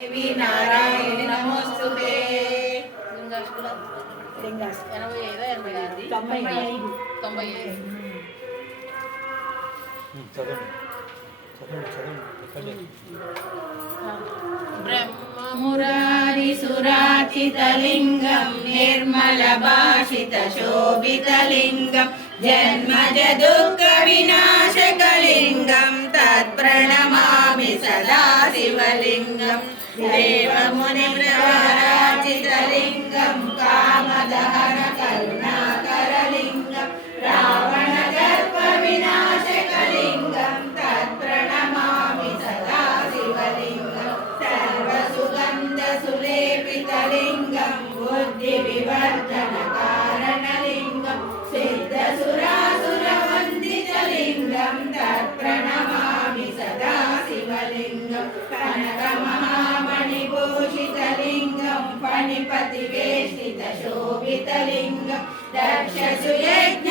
దేవి నారాయణి నమోస్తుతే. ఎనభై ఐదో ఎనభై ఐదు తొంభై ఐదు తొంభై ఐదు చదవండి చదవండి చదవండి చెప్పండి తత్ప్రణమామి సదా శివలింగం దేవముని ప్రవరాచితలింగం కామదహన కరుణాకరలింగం రావణ గర్భ వినాశకలింగం తత్ప్రణమామి సదా శివలింగం సర్వసుగంధ సులేపితలింగం బుద్ధి శివలింగం కనక మహామణి భూషితలింగం పణిపతి వేష్టిత శోభితలింగం దక్ష సుయజ్ఞ